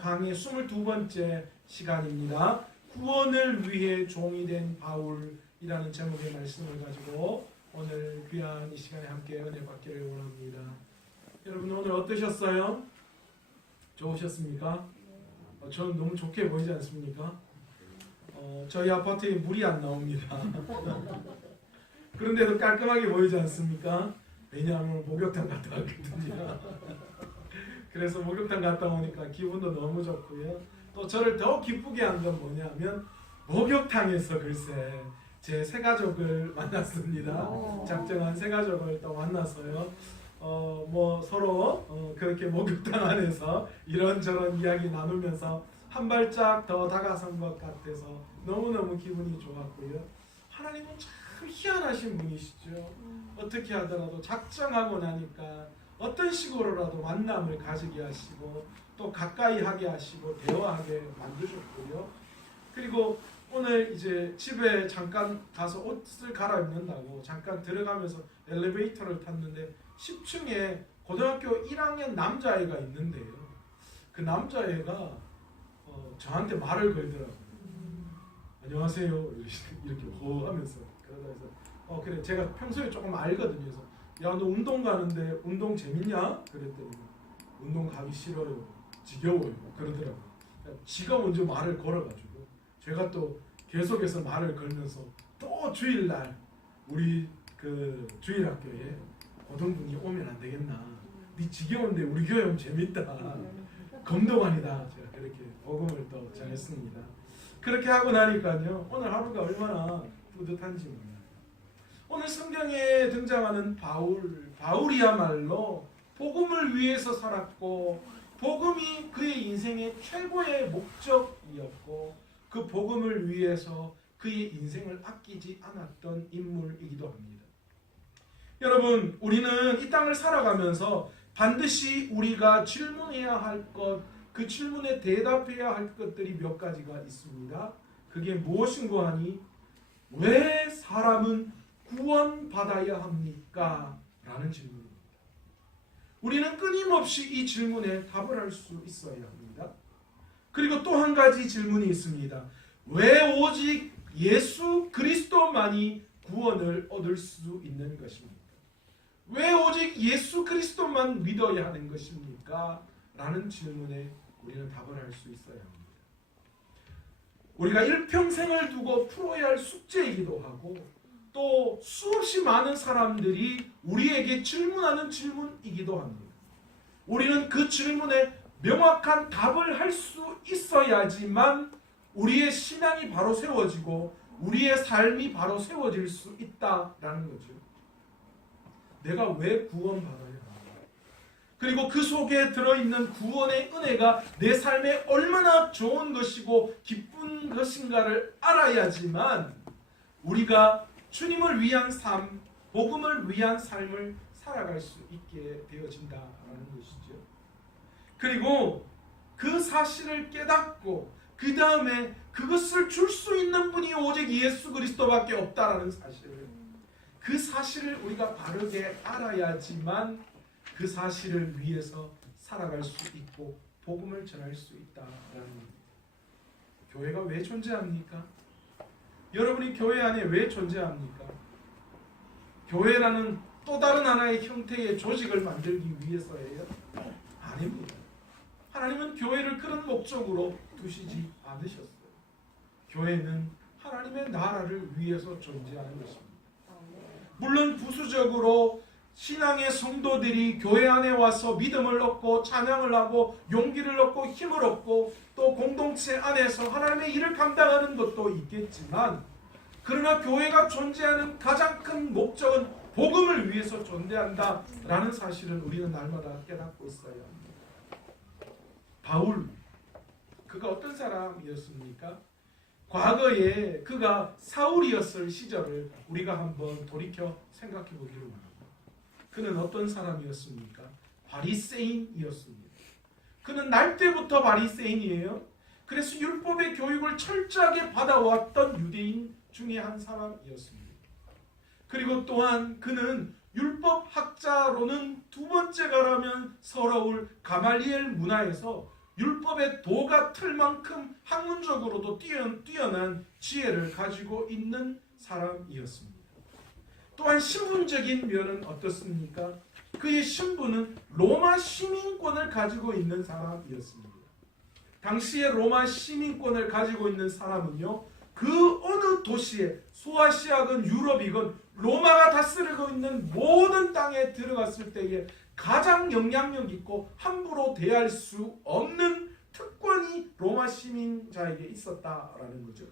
강의 22번째 시간입니다. 구원을 위해 종이 된 바울이라는 제목의 말씀을 가지고 오늘 귀한 이 시간에 함께 은혜 받기를 원합니다. 여러분 오늘 어떠셨어요? 좋으셨습니까? 저는 너무 좋게 보이지 않습니까? 저희 아파트에 물이 안 나옵니다. 그런데도 깔끔하게 보이지 않습니까? 왜냐하면 목욕탕 갔다 왔거든요. 그래서 목욕탕 갔다 오니까 기분도 너무 좋고요. 또 저를 더 기쁘게 한 건 뭐냐면 목욕탕에서 글쎄 제 새가족을 만났습니다. 작정한 새가족을 또 만나서요. 뭐 서로 그렇게 목욕탕 안에서 이런저런 이야기 나누면서 한 발짝 더 다가선 것 같아서 너무너무 기분이 좋았고요. 하나님은 참 희한하신 분이시죠. 어떻게 하더라도 작정하고 나니까 어떤 식으로라도 만남을 가지게 하시고 또 가까이 하게 하시고 대화하게 만드셨고요. 그리고 오늘 이제 집에 잠깐 가서 옷을 갈아입는다고 잠깐 들어가면서 엘리베이터를 탔는데 10층에 고등학교 1학년 남자애가 있는데요. 그 남자애가 저한테 말을 걸더라고요. 안녕하세요. 이렇게 호하면서 그러다 해서 그래 제가 평소에 조금 알거든요. 그래서 야, 너 운동 가는데 운동 재밌냐? 그랬더니 운동 가기 싫어요. 지겨워요. 그러더라고요. 지가 먼저 말을 걸어가지고 제가 또 계속해서 말을 걸면서 또 주일날 우리 그 주일학교에 고등분이 오면 안 되겠나? 네 지겨운데 우리 교회 오면 재밌다. 검도관이다. 제가 그렇게 복음을 또 전했습니다. 그렇게 하고 나니까요. 오늘 하루가 얼마나 뿌듯한지 몰라요. 오늘 성경에 등장하는 바울이야말로 복음을 위해서 살았고 복음이 그의 인생의 최고의 목적이었고 그 복음을 위해서 그의 인생을 아끼지 않았던 인물이기도 합니다. 여러분, 우리는 이 땅을 살아가면서 반드시 우리가 질문해야 할 것, 그 질문에 대답해야 할 것들이 몇 가지가 있습니다. 그게 무엇인고 하니 왜 사람은 구원받아야 합니까? 라는 질문입니다. 우리는 끊임없이 이 질문에 답을 할 수 있어야 합니다. 그리고 또 한 가지 질문이 있습니다. 왜 오직 예수 그리스도만이 구원을 얻을 수 있는 것입니까? 왜 오직 예수 그리스도만 믿어야 하는 것입니까? 라는 질문에 우리는 답을 할 수 있어야 합니다. 우리가 일평생을 두고 풀어야 할 숙제이기도 하고 또 수없이 많은 사람들이 우리에게 질문하는 질문이기도 합니다. 우리는 그 질문에 명확한 답을 할 수 있어야지만 우리의 신앙이 바로 세워지고 우리의 삶이 바로 세워질 수 있다라는 거죠. 내가 왜 구원받아야 하는가? 그리고 그 속에 들어있는 구원의 은혜가 내 삶에 얼마나 좋은 것이고 기쁜 것인가를 알아야지만 우리가 주님을 위한 삶, 복음을 위한 삶을 살아갈 수 있게 되어진다라는 것이죠. 그리고 그 사실을 깨닫고 그 다음에 그것을 줄 수 있는 분이 오직 예수 그리스도밖에 없다라는 사실을 그 사실을 우리가 바르게 알아야지만 그 사실을 위해서 살아갈 수 있고 복음을 전할 수 있다라는 겁니다. 교회가 왜 존재합니까? 여러분이 교회 안에 왜 존재합니까? 교회라는 또 다른 하나의 형태의 조직을 만들기 위해서예요? 아닙니다. 하나님은 교회를 그런 목적으로 두시지 않으셨어요. 교회는 하나님의 나라를 위해서 존재하는 것입니다. 물론 부수적으로 신앙의 성도들이 교회 안에 와서 믿음을 얻고 찬양을 하고 용기를 얻고 힘을 얻고 또 공동체 안에서 하나님의 일을 감당하는 것도 있겠지만 그러나 교회가 존재하는 가장 큰 목적은 복음을 위해서 존재한다라는 사실을 우리는 날마다 깨닫고 있어야 합니다. 바울, 그가 어떤 사람이었습니까? 과거에 그가 사울이었을 시절을 우리가 한번 돌이켜 생각해 보기를 원합니다. 그는 어떤 사람이었습니까? 바리새인이었습니다. 그는 날 때부터 바리새인이에요. 그래서 율법의 교육을 철저하게 받아왔던 유대인 중에 한 사람이었습니다. 그리고 또한 그는 율법학자로는 두 번째가라면 서러울 가말리엘 문화에서 율법의 도가 틀 만큼 학문적으로도 뛰어난 지혜를 가지고 있는 사람이었습니다. 또한 신분적인 면은 어떻습니까? 그의 신분은 로마 시민권을 가지고 있는 사람이었습니다. 당시에 로마 시민권을 가지고 있는 사람은요, 그 어느 도시에 소아시아건 유럽이건 로마가 다스리고 있는 모든 땅에 들어갔을 때에 가장 영향력 있고 함부로 대할 수 없는 특권이 로마 시민자에게 있었다라는 거죠.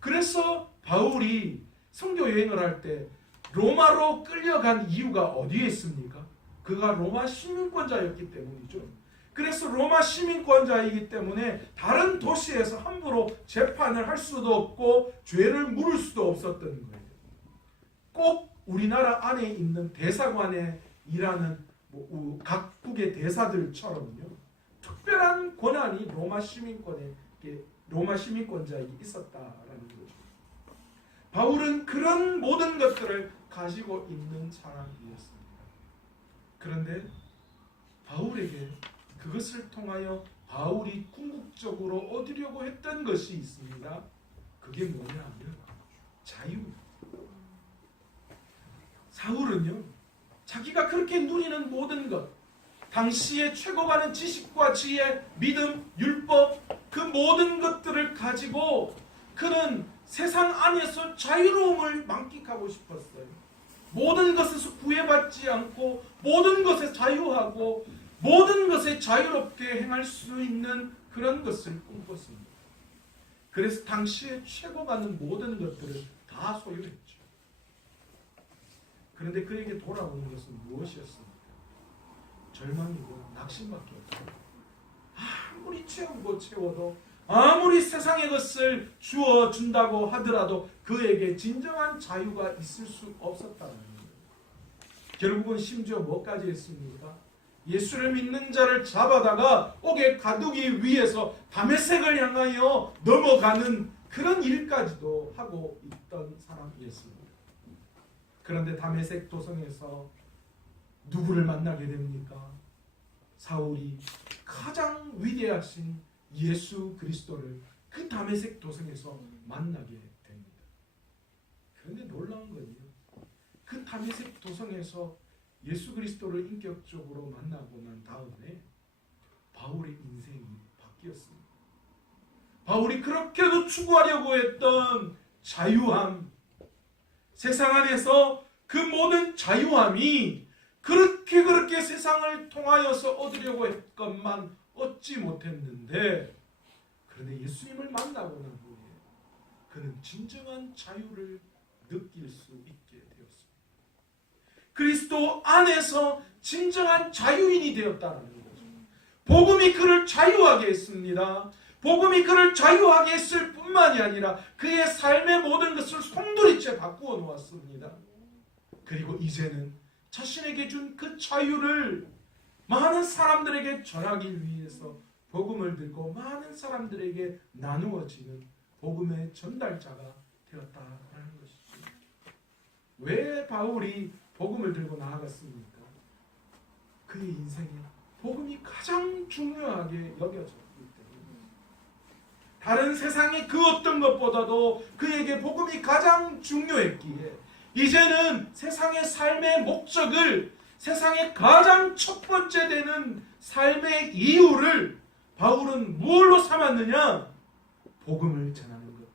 그래서 바울이 선교 여행을 할 때 로마로 끌려간 이유가 어디에 있습니까? 그가 로마 시민권자였기 때문이죠. 그래서 로마 시민권자이기 때문에 다른 도시에서 함부로 재판을 할 수도 없고 죄를 물을 수도 없었던 거예요. 꼭 우리나라 안에 있는 대사관에 일하는 각국의 대사들처럼요, 특별한 권한이 로마 시민권자에게 있었다라는 거죠. 바울은 그런 모든 것들을 가지고 있는 사람이었습니다. 그런데 바울에게 그것을 통하여 바울이 궁극적으로 얻으려고 했던 것이 있습니다. 그게 뭐냐면 자유. 사울은요, 자기가 그렇게 누리는 모든 것, 당시에 최고가는 지식과 지혜, 믿음, 율법, 그 모든 것들을 가지고 그는 세상 안에서 자유로움을 만끽하고 싶었어요. 모든 것에서 구애받지 않고 모든 것에 자유하고 모든 것에 자유롭게 행할 수 있는 그런 것을 꿈꿨습니다. 그래서 당시에 최고가는 모든 것들을 다 소유했죠. 그런데 그에게 돌아오는 것은 무엇이었습니까? 절망이고 낙심밖에 없어요. 아무리 채워도 아무리 세상의 것을 주어준다고 하더라도 그에게 진정한 자유가 있을 수 없었다는 거예요. 결국은 심지어 뭐까지 했습니까? 예수를 믿는 자를 잡아다가 옥에 가두기 위해서 다메섹을 향하여 넘어가는 그런 일까지도 하고 있던 사람이었습니다. 그런데 다메섹 도성에서 누구를 만나게 됩니까? 사울이 가장 위대하신 예수 그리스도를 그 다메섹 도성에서 만나게 됩니다. 그런데 놀라운 건요, 그 다메섹 도성에서 예수 그리스도를 인격적으로 만나고 난 다음에 바울의 인생이 바뀌었습니다. 바울이 그렇게도 추구하려고 했던 자유함, 세상 안에서 그 모든 자유함이 그렇게 세상을 통하여서 얻으려고 했건만 얻지 못했는데, 그런데 예수님을 만나고 난 후에 그는 진정한 자유를 느낄 수 있게 되었습니다. 그리스도 안에서 진정한 자유인이 되었다는 거죠. 복음이 그를 자유하게 했습니다. 복음이 그를 자유하게 했을 뿐만이 아니라 그의 삶의 모든 것을 송두리째 바꾸어 놓았습니다. 그리고 이제는 자신에게 준 그 자유를 많은 사람들에게 전하기 위해서 복음을 들고 많은 사람들에게 나누어지는 복음의 전달자가 되었다는 것이죠. 왜 바울이 복음을 들고 나아갔습니까? 그의 인생에 복음이 가장 중요하게 여겨졌기 때문에, 다른 세상의 그 어떤 것보다도 그에게 복음이 가장 중요했기에 이제는 세상의 삶의 목적을, 세상의 가장 첫 번째 되는 삶의 이유를 바울은 무엇로 삼았느냐? 복음을 전하는 것,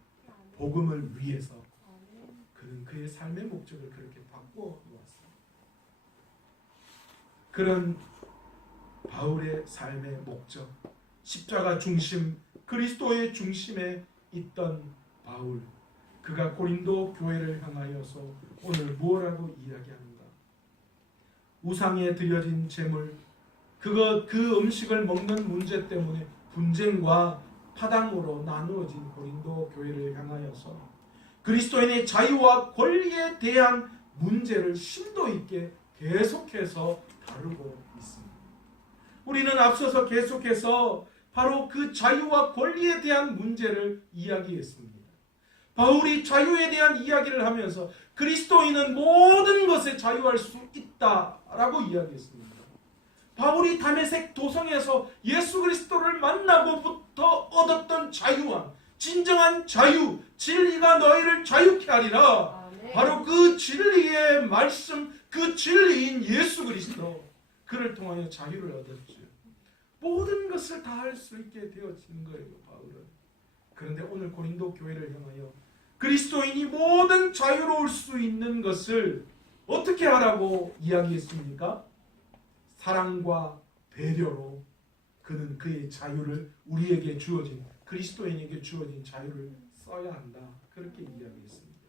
복음을 위해서 그는 그의 삶의 목적을 그렇게 바꾸어 놓았습니다. 그런 바울의 삶의 목적, 십자가 중심, 그리스도의 중심에 있던 바울, 그가 고린도 교회를 향하여서 오늘 무엇라고 이야기하는가? 우상에 드려진 제물, 그 음식을 먹는 문제 때문에 분쟁과 파당으로 나누어진 고린도 교회를 향하여서 그리스도인의 자유와 권리에 대한 문제를 심도 있게 계속해서 다루고 있습니다. 우리는 앞서서 계속해서 바로 그 자유와 권리에 대한 문제를 이야기했습니다. 바울이 자유에 대한 이야기를 하면서 그리스도인은 모든 것에 자유할 수 있다라고 이야기했습니다. 바울이 다메섹 도성에서 예수 그리스도를 만나고부터 얻었던 자유와 진정한 자유, 진리가 너희를 자유케 하리라. 아멘. 바로 그 진리의 말씀, 그 진리인 예수 그리스도, 그를 통하여 자유를 얻었죠. 모든 것을 다 할 수 있게 되어진 거예요, 바울은. 그런데 오늘 고린도 교회를 향하여 그리스도인이 모든 자유로울 수 있는 것을 어떻게 하라고 이야기했습니까? 사랑과 배려로 그는 그의 자유를, 우리에게 주어진, 그리스도인에게 주어진 자유를 써야 한다, 그렇게 이야기했습니다.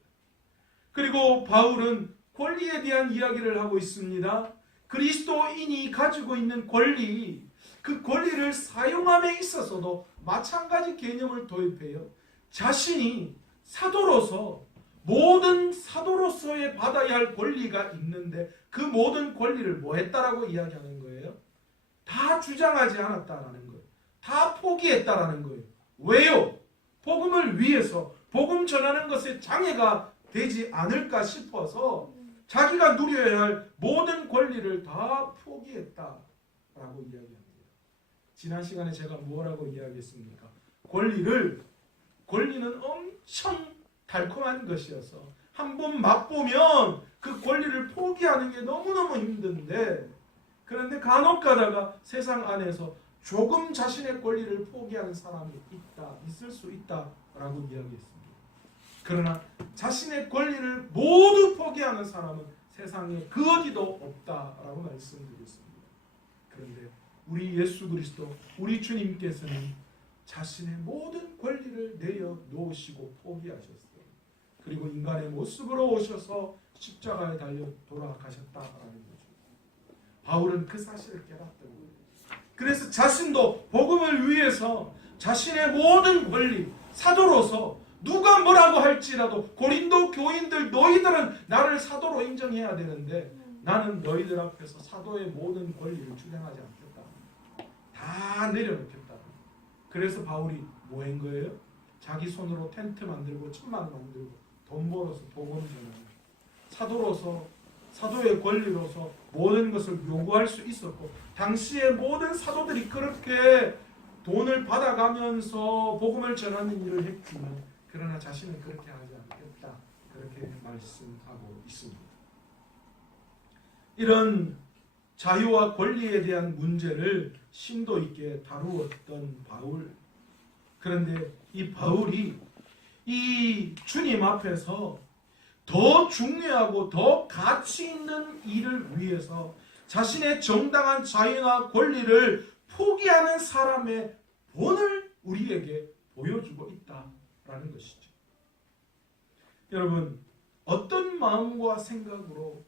그리고 바울은 권리에 대한 이야기를 하고 있습니다. 그리스도인이 가지고 있는 권리, 그 권리를 사용함에 있어서도 마찬가지 개념을 도입해요. 자신이 사도로서, 모든 사도로서의 받아야 할 권리가 있는데 그 모든 권리를 뭐 했다라고 이야기하는 거예요? 다 주장하지 않았다라는 거예요. 다 포기했다라는 거예요. 왜요? 복음을 위해서, 복음 전하는 것에 장애가 되지 않을까 싶어서 자기가 누려야 할 모든 권리를 다 포기했다라고 이야기합니다. 지난 시간에 제가 뭐라고 이야기했습니까? 권리는 엄청 달콤한 것이어서 한번 맛보면 그 권리를 포기하는 게 너무너무 힘든데, 그런데 간혹 가다가 세상 안에서 조금 자신의 권리를 포기하는 사람이 있을 수 있다라고 이야기했습니다. 그러나 자신의 권리를 모두 포기하는 사람은 세상에 그 어디도 없다라고 말씀드렸습니다. 그런데 우리 예수 그리스도, 우리 주님께서는 자신의 모든 권리를 내려놓으시고 포기하셨어요. 그리고 인간의 모습으로 오셔서 십자가에 달려 돌아가셨다라는 거죠. 바울은 그 사실을 깨닫던 거예요. 그래서 자신도 복음을 위해서 자신의 모든 권리, 사도로서 누가 뭐라고 할지라도, 고린도 교인들, 너희들은 나를 사도로 인정해야 되는데 나는 너희들 앞에서 사도의 모든 권리를 주장하지 않겠다. 다 내려놓겠다. 그래서 바울이 뭐 한 거예요? 자기 손으로 텐트 만들고 천막 만들고 돈 벌어서 복음 전하는, 사도로서, 사도의 권리로서 모든 것을 요구할 수 있었고, 당시의 모든 사도들이 그렇게 돈을 받아가면서 복음을 전하는 일을 했지만, 그러나 자신은 그렇게 하지 않겠다, 그렇게 말씀하고 있습니다. 이런 자유와 권리에 대한 문제를 심도 있게 다루었던 바울. 그런데 이 바울이 이 주님 앞에서 더 중요하고 더 가치 있는 일을 위해서 자신의 정당한 자유나 권리를 포기하는 사람의 본을 우리에게 보여주고 있다라는 것이죠. 여러분, 어떤 마음과 생각으로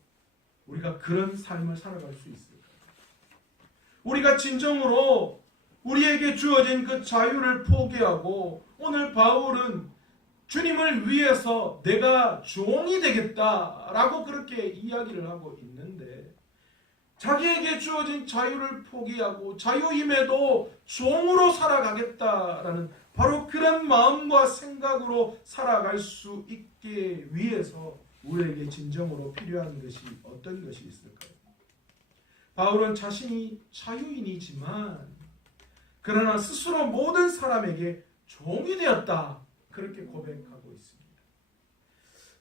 우리가 그런 삶을 살아갈 수 있을까요? 우리가 진정으로 우리에게 주어진 그 자유를 포기하고, 오늘 바울은 주님을 위해서 내가 종이 되겠다라고 그렇게 이야기를 하고 있는데, 자기에게 주어진 자유를 포기하고 자유임에도 종으로 살아가겠다라는 바로 그런 마음과 생각으로 살아갈 수 있게 위해서 우리에게 진정으로 필요한 것이 어떤 것이 있을까요? 바울은 자신이 자유인이지만 그러나 스스로 모든 사람에게 종이 되었다, 그렇게 고백하고 있습니다.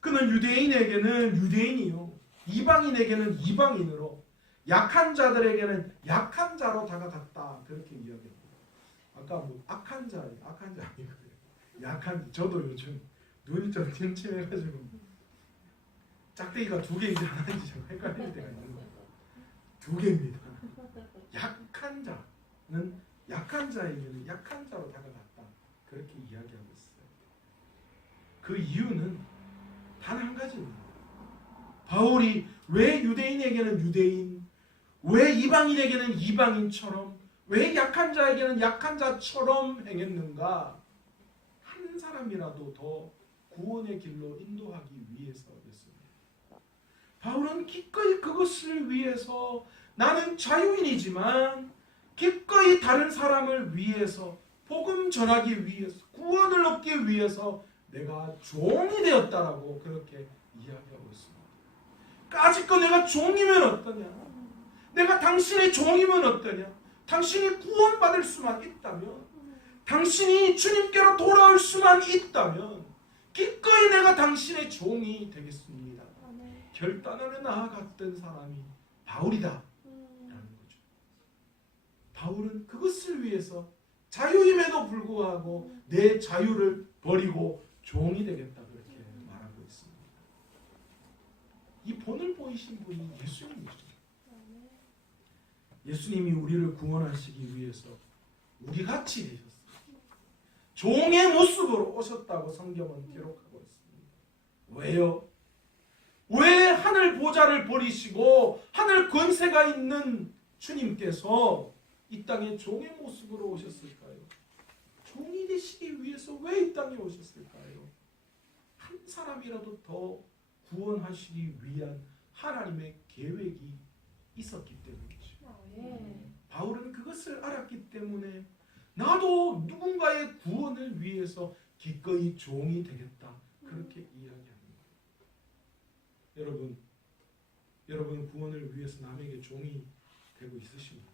그는 유대인에게는 유대인이요, 이방인에게는 이방인으로, 약한 자들에게는 약한 자로 다가갔다, 그렇게 이야기합니다. 아까 뭐 악한 자 아니고요. 약한, 저도 요즘 눈이 좀 침침해가지고 짝대기가 2개인지 하나인지 좀 헷갈릴 때가 있는 거예요. 2개입니다. 약한 자는 약한 자에게는 약한 자로 다가갔다, 그렇게 이야기하고 있어요. 그 이유는 단 한 가지입니다. 바울이 왜 유대인에게는 유대인, 왜 이방인에게는 이방인처럼, 왜 약한 자에게는 약한 자처럼 행했는가? 한 사람이라도 더 구원의 길로 인도하기 위해서였습니다. 바울은 기꺼이 그것을 위해서, 나는 자유인이지만 기꺼이 다른 사람을 위해서, 복음 전하기 위해서, 구원을 얻기 위해서 내가 종이 되었다라고 그렇게 이야기하고 있습니다. 까짓거 내가 종이면 어떠냐? 내가 당신의 종이면 어떠냐? 당신이 구원받을 수만 있다면, 당신이 주님께로 돌아올 수만 있다면 기꺼이 내가 당신의 종이 되겠습니다. 결단하며 나아갔던 사람이 바울이다 라는 거죠. 바울은 그것을 위해서 자유임에도 불구하고 내 자유를 버리고 종이 되겠다 그렇게 말하고 있습니다. 이 본을 보이신 분이 예수님이죠. 예수님이 우리를 구원하시기 위해서 우리같이 되셨어요. 종의 모습으로 오셨다고 성경은 기록하고 있습니다. 왜요? 왜 하늘 보좌를 버리시고 하늘 권세가 있는 주님께서 이 땅에 종의 모습으로 오셨을까요? 종이 되시기 위해서 왜 이 땅에 오셨을까요? 한 사람이라도 더 구원하시기 위한 하나님의 계획이 있었기 때문이죠. 바울은 그것을 알았기 때문에 나도 누군가의 구원을 위해서 기꺼이 종이 되겠다 그렇게 이야기합니다. 여러분 구원을 위해서 남에게 종이 되고 있으십니까?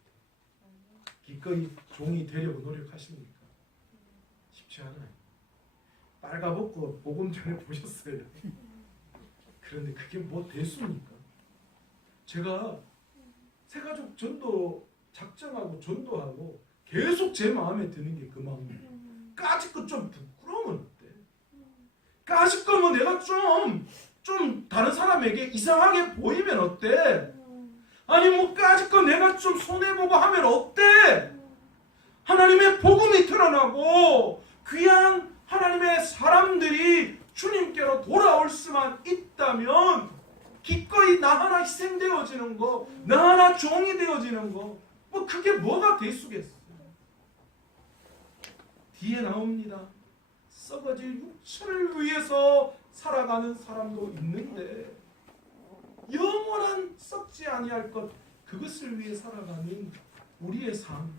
기꺼이 종이 되려고 노력하십니까? 쉽지 않아요. 빨가벗고 복음 전해 보셨어요. 그런데 그게 뭐 됐습니까? 제가 새가족 전도 작정하고 전도하고 계속 제 마음에 드는 게 그 마음이에요. 까짓거 좀 부끄러우면 어때? 까짓거 뭐 내가 좀 다른 사람에게 이상하게 보이면 어때? 아니 뭐 까짓거 내가 좀 손해보고 하면 어때? 하나님의 복음이 드러나고 귀한 하나님의 사람들이 주님께로 돌아올 수만 있다면 기꺼이 나 하나 희생되어지는 거, 나 하나 종이 되어지는 거, 뭐 그게 뭐가 대수겠어요? 뒤에 나옵니다. 썩어질 육체를 위해서 살아가는 사람도 있는데 영원한 썩지 아니할 것, 그것을 위해 살아가는 우리의 삶,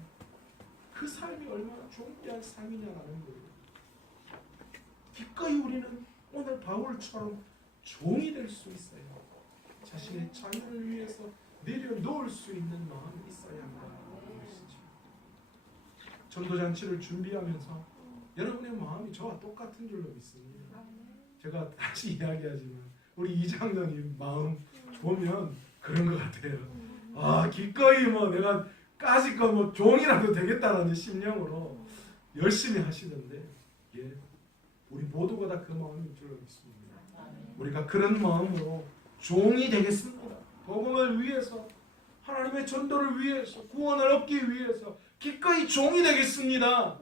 그 삶이 얼마나 존귀한 삶이냐라는 거예요. 기꺼이 우리는 오늘 바울처럼 종이 될 수 있어요. 자신의 자유를 위해서 내려놓을 수 있는 마음이 있어야 한다는 것이죠. 전도잔치를 준비하면서 여러분의 마음이 저와 똑같은 줄로 믿습니다. 제가 다시 이야기하지만 우리 이장로님 마음 보면 그런 것 같아요. 아 기꺼이 뭐 내가 까짓거 뭐 종이라도 되겠다라는 심령으로 열심히 하시는데, 예, 우리 모두가 다 그 마음인 줄로 믿습니다. 우리가 그런 마음으로 종이 되겠습니다. 복음을 위해서, 하나님의 전도를 위해서, 구원을 얻기 위해서 기꺼이 종이 되겠습니다.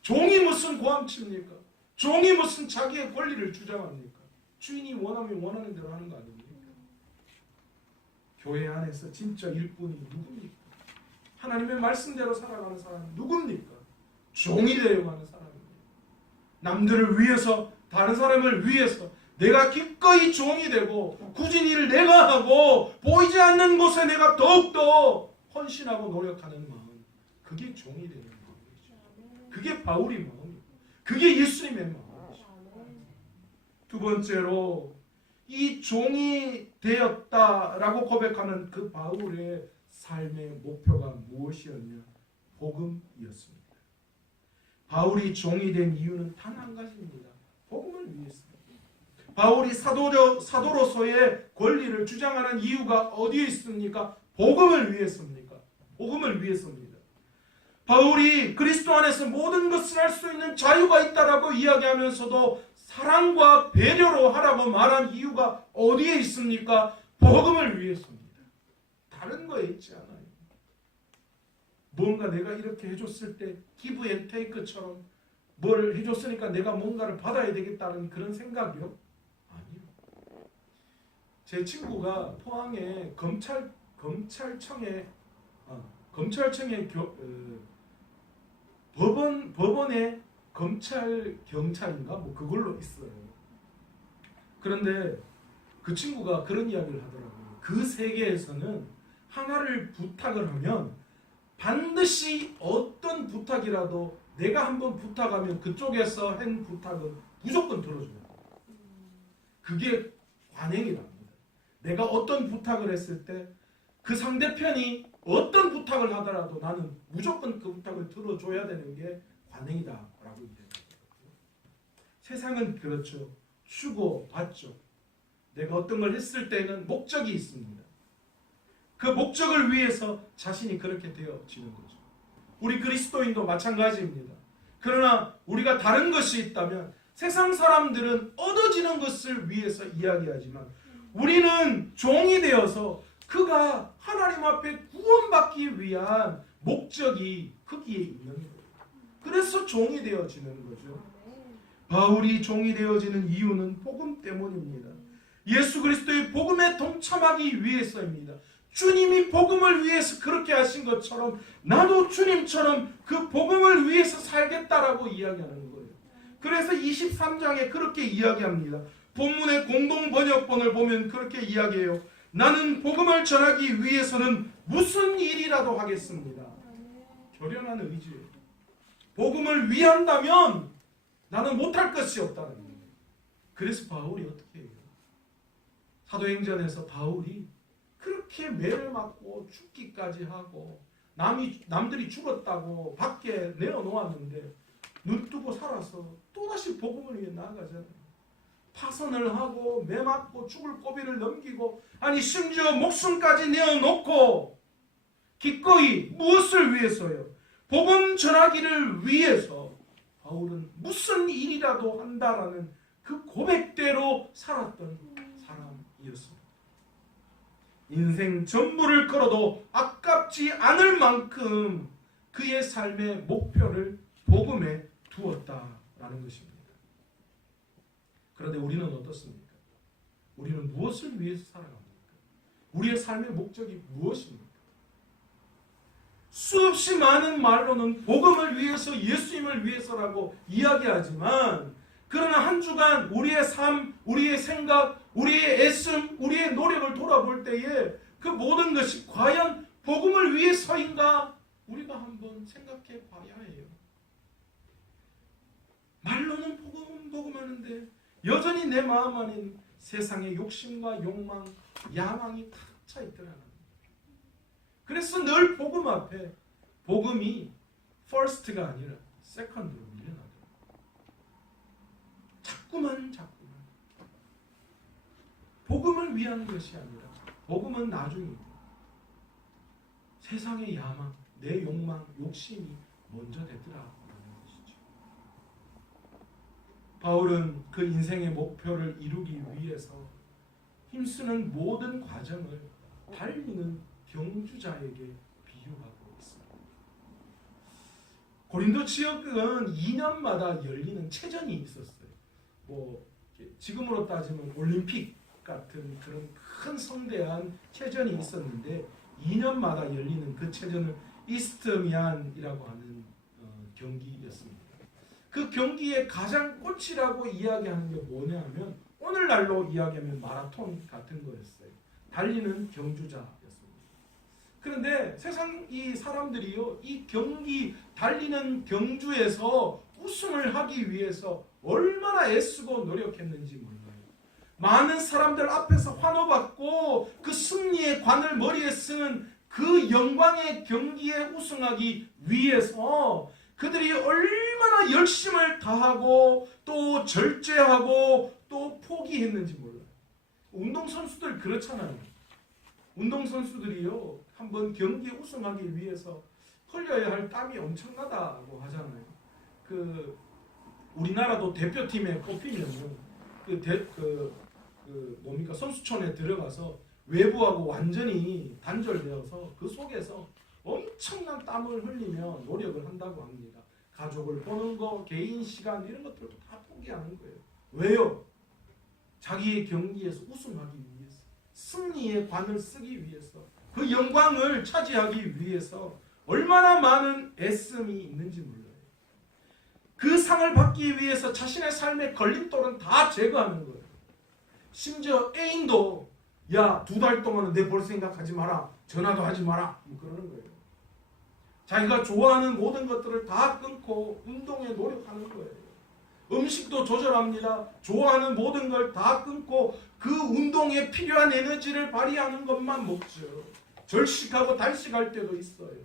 종이 무슨 고함칩니까? 종이 무슨 자기의 권리를 주장합니까? 주인이 원하면 원하는 대로 하는 거 아닙니까? 교회 안에서 진짜 일꾼이 누굽니까? 하나님의 말씀대로 살아가는 사람이 누굽니까? 종이 되려고 하는 사람입니다. 남들을 위해서, 다른 사람을 위해서 내가 기꺼이 종이 되고 굳은 일을 내가 하고 보이지 않는 곳에 내가 더욱더 헌신하고 노력하는 마음, 그게 종이 되는 마음이죠. 그게 바울의 마음이고 그게 예수님의 마음이죠. 두 번째로 이 종이 되었다라고 고백하는 그 바울의 삶의 목표가 무엇이었냐? 복음이었습니다. 바울이 종이 된 이유는 단 한 가지입니다. 복음을 위해서입니다. 바울이 사도로서의 권리를 주장하는 이유가 어디에 있습니까? 복음을 위해서입니까? 복음을 위해서입니다. 바울이 그리스도 안에서 모든 것을 할 수 있는 자유가 있다라고 이야기하면서도 사랑과 배려로 하라고 말한 이유가 어디에 있습니까? 복음을 위해서입니다. 다른 거에 있지 않아요. 뭔가 내가 이렇게 해줬을 때 기브 앤 테이크처럼 뭘 해줬으니까 내가 뭔가를 받아야 되겠다는 그런 생각이요? 아니요. 제 친구가 포항에 검찰청에 법원의 검찰 경찰인가 뭐 그걸로 있어요. 그런데 그 친구가 그런 이야기를 하더라고요. 그 세계에서는 하나를 부탁을 하면 반드시 어떤 부탁이라도 내가 한번 부탁하면 그쪽에서 한 부탁은 무조건 들어줘요. 그게 관행이랍니다. 내가 어떤 부탁을 했을 때 그 상대편이 어떤 부탁을 하더라도 나는 무조건 그 부탁을 들어줘야 되는 게 관행이다라고 얘기합니다. 세상은 그렇죠. 주고 받죠. 내가 어떤 걸 했을 때는 목적이 있습니다. 그 목적을 위해서 자신이 그렇게 되어지는 거죠. 우리 그리스도인도 마찬가지입니다. 그러나 우리가 다른 것이 있다면 세상 사람들은 얻어지는 것을 위해서 이야기하지만 우리는 종이 되어서 그가 하나님 앞에 구원받기 위한 목적이 거기에 있는 거예요. 그래서 종이 되어지는 거죠. 바울이 종이 되어지는 이유는 복음 때문입니다. 예수 그리스도의 복음에 동참하기 위해서입니다. 주님이 복음을 위해서 그렇게 하신 것처럼 나도 주님처럼 그 복음을 위해서 살겠다라고 이야기하는 거예요. 그래서 23장에 그렇게 이야기합니다. 본문의 공동 번역본을 보면 그렇게 이야기해요. 나는 복음을 전하기 위해서는 무슨 일이라도 하겠습니다. 결연한 의지예요. 복음을 위한다면 나는 못할 것이 없다는 거예요. 그래서 바울이 어떻게 해요? 사도행전에서 바울이 그렇게 매를 맞고 죽기까지 하고 남들이 죽었다고 밖에 내어놓았는데 눈 뜨고 살아서 또다시 복음을 위해 나아가잖아요. 파선을 하고 매 맞고 죽을 고비를 넘기고 아니 심지어 목숨까지 내어놓고 기꺼이 무엇을 위해서요? 복음 전하기를 위해서 바울은 무슨 일이라도 한다라는 그 고백대로 살았던 사람이었습니다. 인생 전부를 걸어도 아깝지 않을 만큼 그의 삶의 목표를 복음에 두었다라는 것입니다. 그런데 우리는 어떻습니까? 우리는 무엇을 위해서 살아갑니까? 우리의 삶의 목적이 무엇입니까? 수없이 많은 말로는 복음을 위해서 예수님을 위해서라고 이야기하지만 그러나 한 주간 우리의 삶, 우리의 생각, 우리의 애씀, 우리의 노력을 돌아볼 때에 그 모든 것이 과연 복음을 위해서인가? 우리가 한번 생각해 봐야 해요. 말로는 복음하는데 여전히 내 마음 안에는 세상의 욕심과 욕망, 야망이 탁 차 있더라는 거예요. 그래서 늘 복음 앞에 복음이 first가 아니라 second로 밀려나더라고요. 자꾸만 복음을 위한 것이 아니라 복음은 나중이고 세상의 야망, 내 욕망, 욕심이 먼저 되더라라는 것이죠. 바울은 그 인생의 목표를 이루기 위해서 힘쓰는 모든 과정을 달리는 경주자에게 비유하고 있습니다. 고린도 지역은 2년마다 열리는 체전이 있었어요. 지금으로 따지면 올림픽 같은 그런 큰 성대한 체전이 있었는데 2년마다 열리는 그 체전을 이스트미안이라고 하는 경기였습니다. 그 경기의 가장 꽃이라고 이야기하는 게 뭐냐면 오늘날로 이야기하면 마라톤 같은 거였어요. 달리는 경주자였습니다. 그런데 세상 이 사람들이요, 이 경기 달리는 경주에서 우승을 하기 위해서 얼마나 애쓰고 노력했는지 몰라요. 많은 사람들 앞에서 환호받고 그 승리의 관을 머리에 쓰는 그 영광의 경기에 우승하기 위해서 그들이 얼마나 열심을 다하고 또 절제하고 또 포기했는지 몰라요. 운동선수들 그렇잖아요. 운동선수들이요, 한번 경기에 우승하기 위해서 흘려야 할 땀이 엄청나다고 하잖아요. 우리나라도 대표팀에 뽑히면 선수촌에 들어가서 외부하고 완전히 단절되어서 그 속에서 엄청난 땀을 흘리며 노력을 한다고 합니다. 가족을 보는 거, 개인 시간 이런 것들도 다 포기하는 거예요. 왜요? 자기의 경기에서 우승하기 위해서, 승리의 관을 쓰기 위해서, 그 영광을 차지하기 위해서 얼마나 많은 애씀이 있는지 몰라요. 그 상을 받기 위해서 자신의 삶의 걸림돌은 다 제거하는 거예요. 심지어 애인도 야, 2달 동안은 내 볼 생각하지 마라, 전화도 하지 마라, 그러는 거예요. 자기가 좋아하는 모든 것들을 다 끊고 운동에 노력하는 거예요. 음식도 조절합니다. 좋아하는 모든 걸 다 끊고 그 운동에 필요한 에너지를 발휘하는 것만 먹죠. 절식하고 단식할 때도 있어요.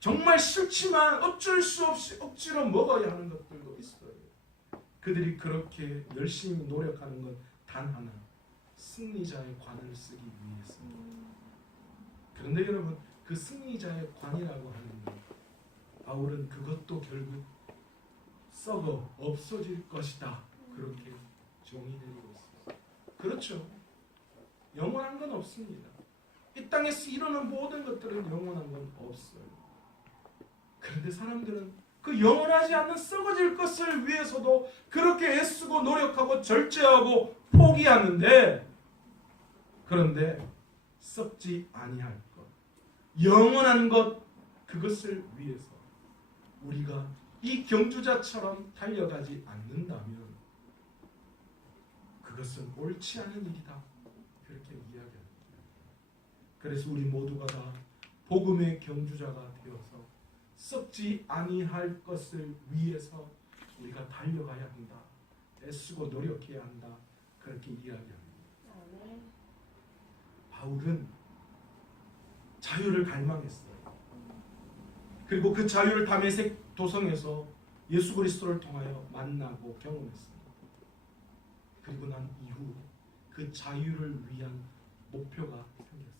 정말 싫지만 어쩔 수 없이 억지로 먹어야 하는 것들도 있어요. 그들이 그렇게 열심히 노력하는 건 단 하나, 승리자의 관을 쓰기 위해서입니다. 그런데 여러분, 그 승리자의 관이라고 하는 것, 바울은 그것도 결국 썩어 없어질 것이다, 그렇게 정의 내리고 있어요. 그렇죠. 영원한 건 없습니다. 이 땅에서 이루는 모든 것들은 영원한 건 없어요. 그런데 사람들은 그 영원하지 않는 썩어질 것을 위해서도 그렇게 애쓰고 노력하고 절제하고 포기하는데, 그런데 썩지 아니할 것, 영원한 것, 그것을 위해서 우리가 이 경주자처럼 달려가지 않는다면 그것은 옳지 않은 일이다, 그렇게 이야기합니다. 그래서 우리 모두가 다 복음의 경주자가 되어서 썩지 아니할 것을 위해서 우리가 달려가야 한다, 애쓰고 노력해야 한다, 그렇게 이야기합니다. 바울은 자유를 갈망했어요. 그리고 그 자유를 다메섹 도성에서 예수 그리스도를 통하여 만나고 경험했습니다. 그리고 난 이후 그 자유를 위한 목표가 생겼어요.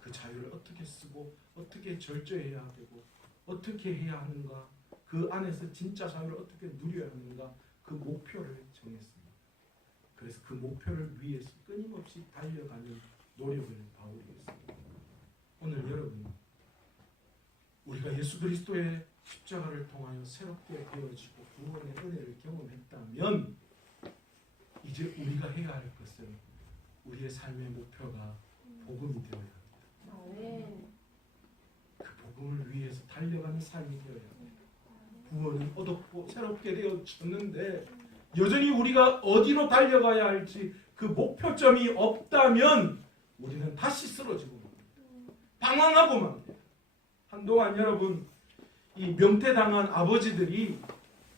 그 자유를 어떻게 쓰고 어떻게 절제해야 되고 어떻게 해야 하는가, 그 안에서 진짜 자유를 어떻게 누려야 하는가, 그 목표를 정했습니다. 그래서 그 목표를 위해서 끊임없이 달려가는 노력을 바울이 했습니다. 오늘 여러분, 우리가 예수 그리스도의 십자가를 통하여 새롭게 되어지고 구원의 은혜를 경험했다면 이제 우리가 해야 할 것은 우리의 삶의 목표가 복음이 되어야 합니다. 그 복음을 위해서 달려가는 삶이 되어야 합니다. 구원은 얻었고 새롭게 되어졌는데 여전히 우리가 어디로 달려가야 할지 그 목표점이 없다면 우리는 다시 쓰러지고 방황하고 맙니다. 한동안 여러분, 이 명퇴당한 아버지들이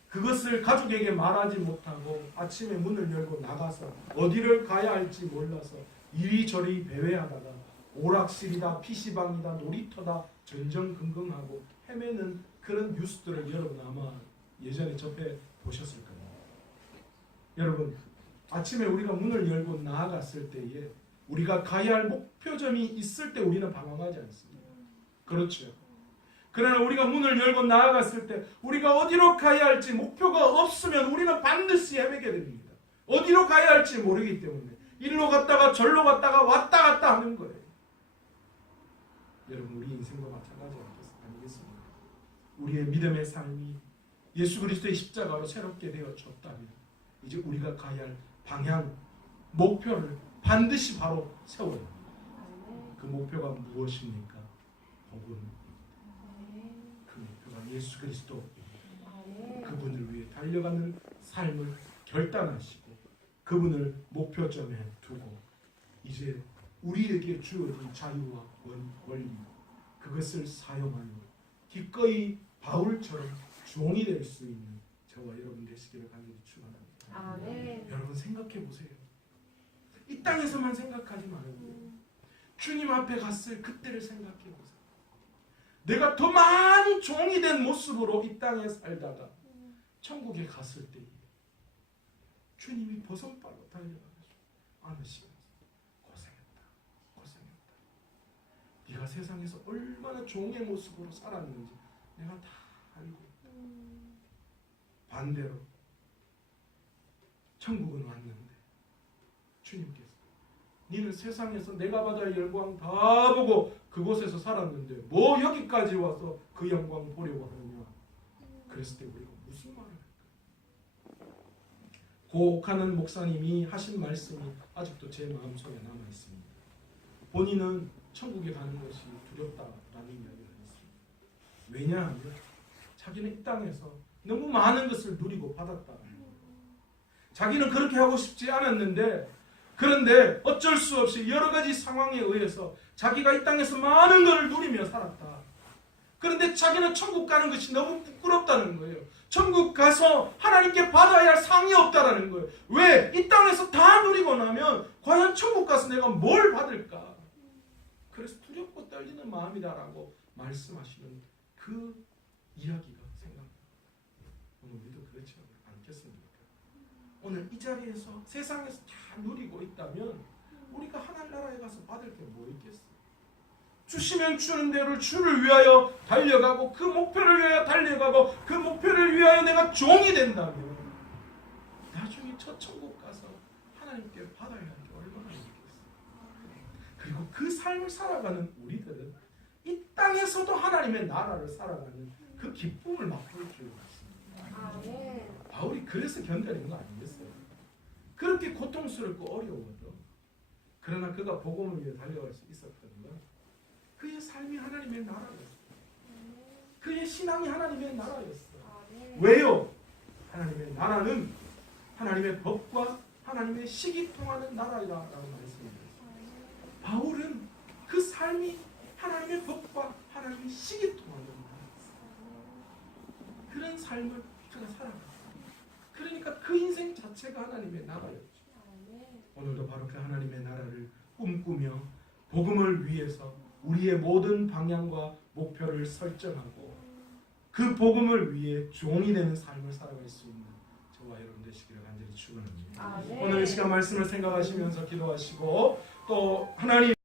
그것을 가족에게 말하지 못하고 아침에 문을 열고 나가서 어디를 가야 할지 몰라서 이리저리 배회하다가 오락실이다, PC방이다, 놀이터다 전전긍긍하고 헤매는 그런 뉴스들을 여러분 아마 예전에 접해 보셨을 거예요. 여러분, 아침에 우리가 문을 열고 나아갔을 때에 우리가 가야 할 목표점이 있을 때 우리는 방황하지 않습니다. 그렇죠. 그러나 우리가 문을 열고 나아갔을 때 우리가 어디로 가야 할지 목표가 없으면 우리는 반드시 헤매게 됩니다. 어디로 가야 할지 모르기 때문에 일로 갔다가 절로 갔다가 왔다 갔다 하는 거예요. 여러분, 우리 인생과 마찬가지 아니겠습니까? 우리의 믿음의 삶이 예수 그리스도의 십자가로 새롭게 되어졌다면 이제 우리가 가야 할 방향, 목표를 반드시 바로 세워야 합니다. 그 목표가 무엇입니까? 복음입니다. 그 목표가 예수 그리스도입니다. 그분을 위해 달려가는 삶을 결단하시고 그분을 목표점에 두고 이제 우리에게 주어진 자유와 권리, 그것을 사용하여 기꺼이 바울처럼 종이 될 수 있는 저와 여러분 되시기를 간절히 축원합니다. 아멘. 여러분 생각해 보세요. 이 땅에서만 생각하지 말고 주님 앞에 갔을 그때를 생각해 보세요. 내가 더 많이 종이 된 모습으로 이 땅에 살다가 천국에 갔을 때 주님이 버선발로 달려가서 안으시면서 고생했다. 네가 세상에서 얼마나 종의 모습으로 살았는지 내가 다 알고 있다. 반대로 천국은 왔는데 주님께서 너는 세상에서 내가 받아야 영광 다 보고 그곳에서 살았는데 뭐 여기까지 와서 그 영광 보려고 하느냐. 그랬을 때 우리가 무슨 말을 할까? 고옥하는 목사님이 하신 말씀이 아직도 제 마음속에 남아있습니다. 본인은 천국에 가는 것이 두렵다라는 이야기를 했습니다. 왜냐하면 자기는 이 땅에서 너무 많은 것을 누리고 받았다. 자기는 그렇게 하고 싶지 않았는데 그런데 어쩔 수 없이 여러 가지 상황에 의해서 자기가 이 땅에서 많은 것을 누리며 살았다. 그런데 자기는 천국 가는 것이 너무 부끄럽다는 거예요. 천국 가서 하나님께 받아야 할 상이 없다라는 거예요. 왜? 이 땅에서 다 누리고 나면 과연 천국 가서 내가 뭘 받을까? 그래서 두렵고 떨리는 마음이다라고 말씀하시는 그 이야기가 생각납니다. 오늘 우리도 그렇지 않겠습니까? 오늘 이 자리에서 세상에서 다 누리고 있다면 우리가 하나님 나라에 가서 받을 게 뭐 있겠어요? 주시면 주는 대로 주를 위하여 달려가고 그 목표를 위하여 달려가고 그 목표를 위하여 내가 종이 된다면 나중에 저 천국 가서 하나님께 받아야 할 게 얼마나 있겠어요? 그리고 그 삶을 살아가는 우리들은 이 땅에서도 하나님의 나라를 살아가는 그 기쁨을 맛볼 줄 알았습니다. 바울이 그래서 견뎌낸 거 아니겠어요? 그렇게 고통스럽고 어려워도 그러나 그가 복음을 위해 달려갈 수 있었던 건 그의 삶이 하나님의 나라였어요. 그의 신앙이 하나님의 나라였어요. 왜요? 하나님의 나라는 하나님의 법과 하나님의 식이 통하는 나라라고 말씀드렸습니다. 바울은 그 삶이 하나님의 법과 하나님의 식이 통하는 나라였어요. 그런 삶을 그가 살아갔어요. 그러니까 그 인생 자체가 하나님의 나라였죠. 오늘도 바로 그 하나님의 나라를 꿈꾸며 복음을 위해서 우리의 모든 방향과 목표를 설정하고 그 복음을 위해 종이 되는 삶을 살아갈 수 있는 저와 여러분 되시기를 간절히 축원합니다. 오늘 이 시간 말씀을 생각하시면서 기도하시고 또 하나님